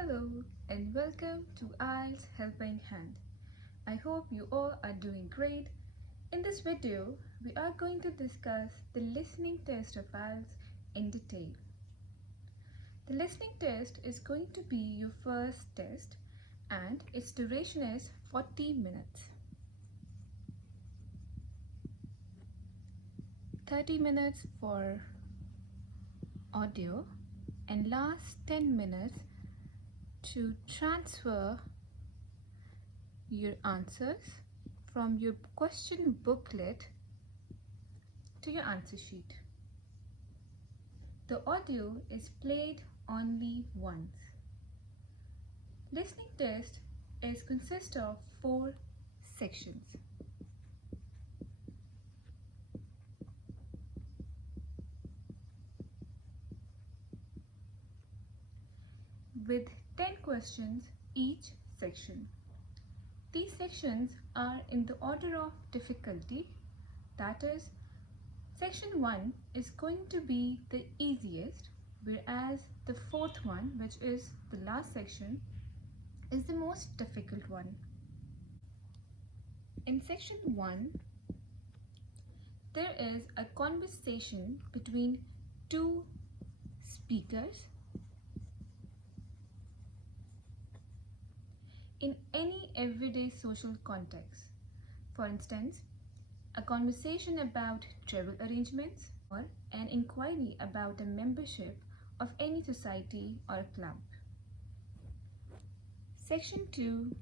Hello and welcome to IELTS Helping Hand. I hope you all are doing great. In this video, we are going to discuss the listening test of IELTS in detail. The listening test is going to be your first test and its duration is 40 minutes. 30 minutes for audio and last 10 minutes to transfer your answers from your question booklet to your answer sheet. The audio is played only once. Listening test consists of 4 sections. With 10 questions each section. These sections are in the order of difficulty, that is, section 1 is going to be the easiest, whereas the fourth one, which is the last section, is the most difficult one. In section 1, there is a conversation between two speakers in any everyday social context. For instance, a conversation about travel arrangements or an inquiry about a membership of any society or club. Section 2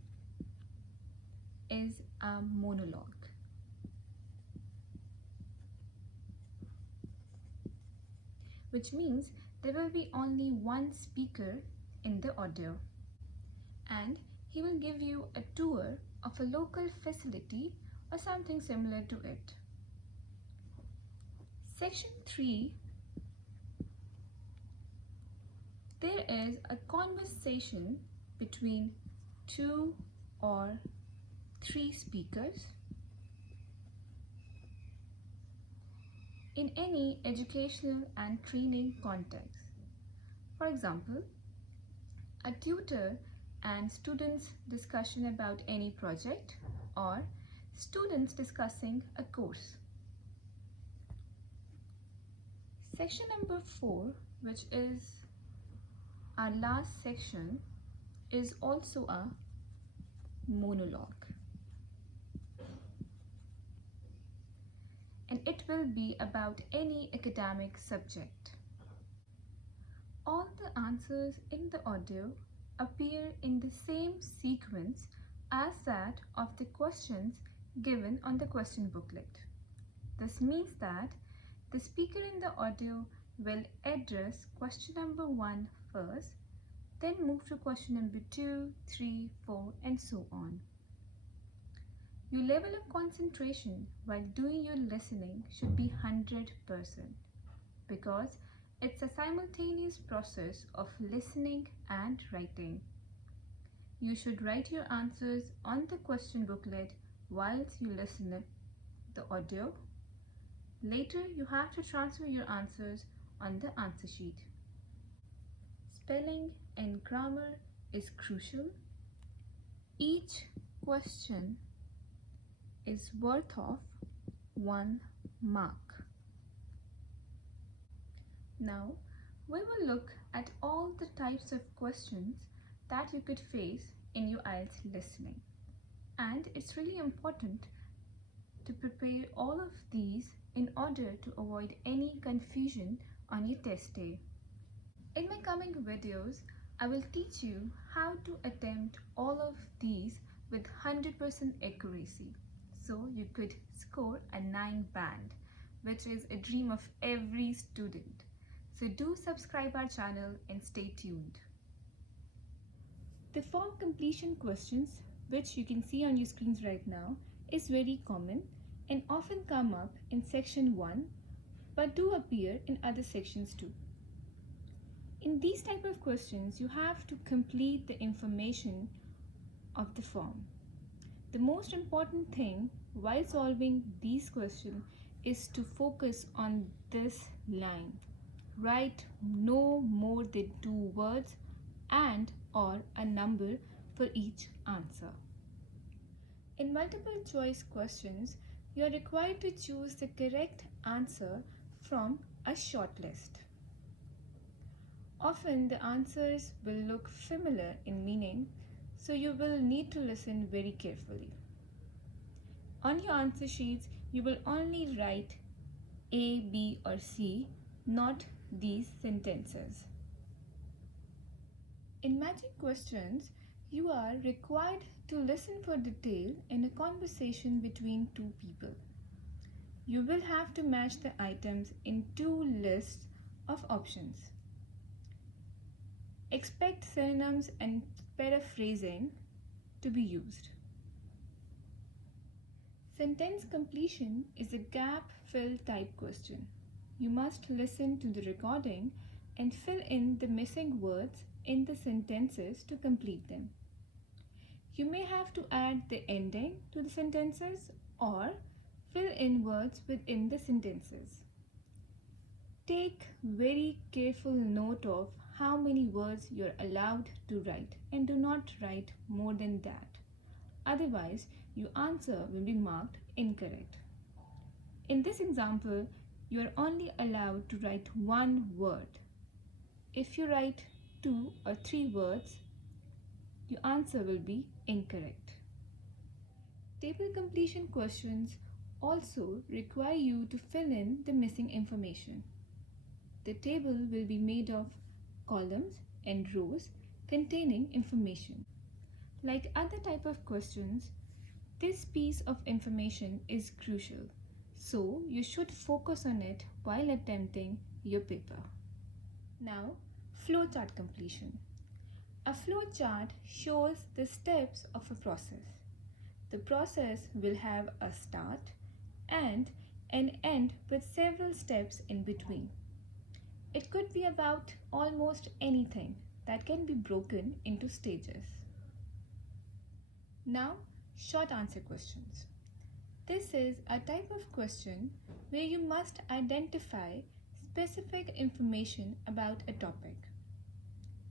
is a monologue. Which means there will be only one speaker in the audio, and he will give you a tour of a local facility or something similar to it. Section 3, there is a conversation between 2 or 3 speakers in any educational and training context. For example, a tutor and students' discussion about any project or students discussing a course. Section number 4, which is our last section, is also a monologue. And it will be about any academic subject. All the answers in the audio appear in the same sequence as that of the questions given on the question booklet. This means that the speaker in the audio will address question number 1 first, then move to question number 2, 3, 4, and so on. Your level of concentration while doing your listening should be 100% because it's a simultaneous process of listening and writing. You should write your answers on the question booklet whilst you listen to the audio. Later, you have to transfer your answers on the answer sheet. Spelling and grammar is crucial. Each question is worth of 1 mark. Now, we will look at all the types of questions that you could face in your IELTS listening. And it's really important to prepare all of these in order to avoid any confusion on your test day. In my coming videos, I will teach you how to attempt all of these with 100% accuracy. So you could score a 9 band, which is a dream of every student. So do subscribe our channel and stay tuned. The form completion questions, which you can see on your screens right now, is very common and often come up in section 1 but do appear in other sections too. In these type of questions, you have to complete the information of the form. The most important thing while solving these questions is to focus on this line. Write no more than 2 words and or a number for each answer. In multiple choice questions, you are required to choose the correct answer from a short list. Often the answers will look similar in meaning, so you will need to listen very carefully. On your answer sheets, you will only write A, B or C, not these sentences. In matching questions, you are required to listen for detail in a conversation between two people. You will have to match the items in two lists of options. Expect synonyms and paraphrasing to be used. Sentence completion is a gap fill type question. You must listen to the recording and fill in the missing words in the sentences to complete them. You may have to add the ending to the sentences or fill in words within the sentences. Take very careful note of how many words you're allowed to write and do not write more than that. Otherwise, your answer will be marked incorrect. In this example, you are only allowed to write one word. If you write 2 or 3 words, your answer will be incorrect. Table completion questions also require you to fill in the missing information. The table will be made of columns and rows containing information. Like other type of questions, this piece of information is crucial, so you should focus on it while attempting your paper. Now, flowchart completion. A flowchart shows the steps of a process. The process will have a start and an end with several steps in between. It could be about almost anything that can be broken into stages. Now, short answer questions. This is a type of question where you must identify specific information about a topic.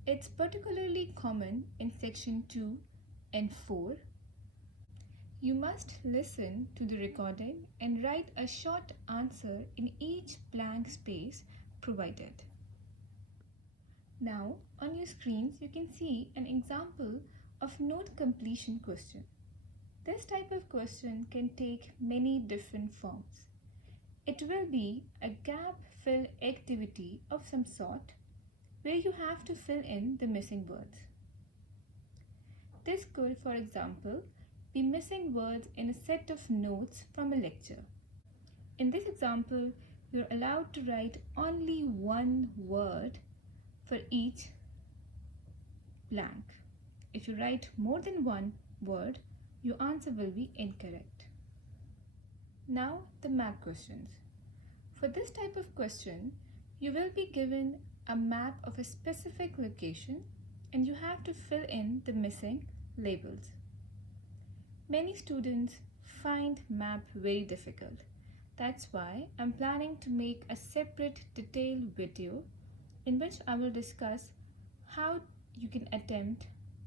It's particularly common in section 2 and 4. You must listen to the recording and write a short answer in each blank space provided. Now, on your screens, you can see an example of note completion question. This type of question can take many different forms. It will be a gap fill activity of some sort where you have to fill in the missing words. This could, for example, be missing words in a set of notes from a lecture. In this example, you're allowed to write only one word for each blank. If you write more than one word, your answer will be incorrect. Now, the map questions. For this type of question, you will be given a map of a specific location and you have to fill in the missing labels. Many students find map very difficult. That's why I'm planning to make a separate detailed video in which I will discuss how you can attempt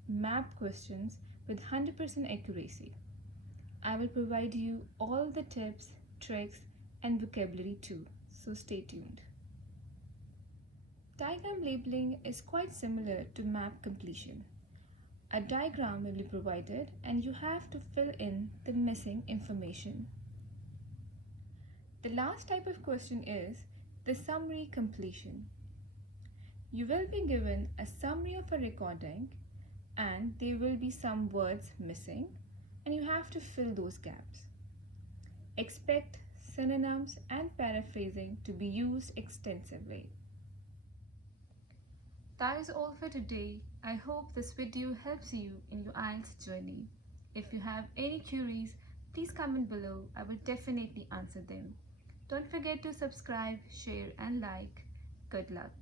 map questions with 100% accuracy. I will provide you all the tips, tricks, and vocabulary too, so stay tuned. Diagram labeling is quite similar to map completion. A diagram will be provided and you have to fill in the missing information. The last type of question is the summary completion. You will be given a summary of a recording and there will be some words missing and you have to fill those gaps. Expect synonyms and paraphrasing to be used extensively. That is all for today. I hope this video helps you in your IELTS journey. If you have any queries, please comment below. I will definitely answer them. Don't forget to subscribe, share and like. Good luck.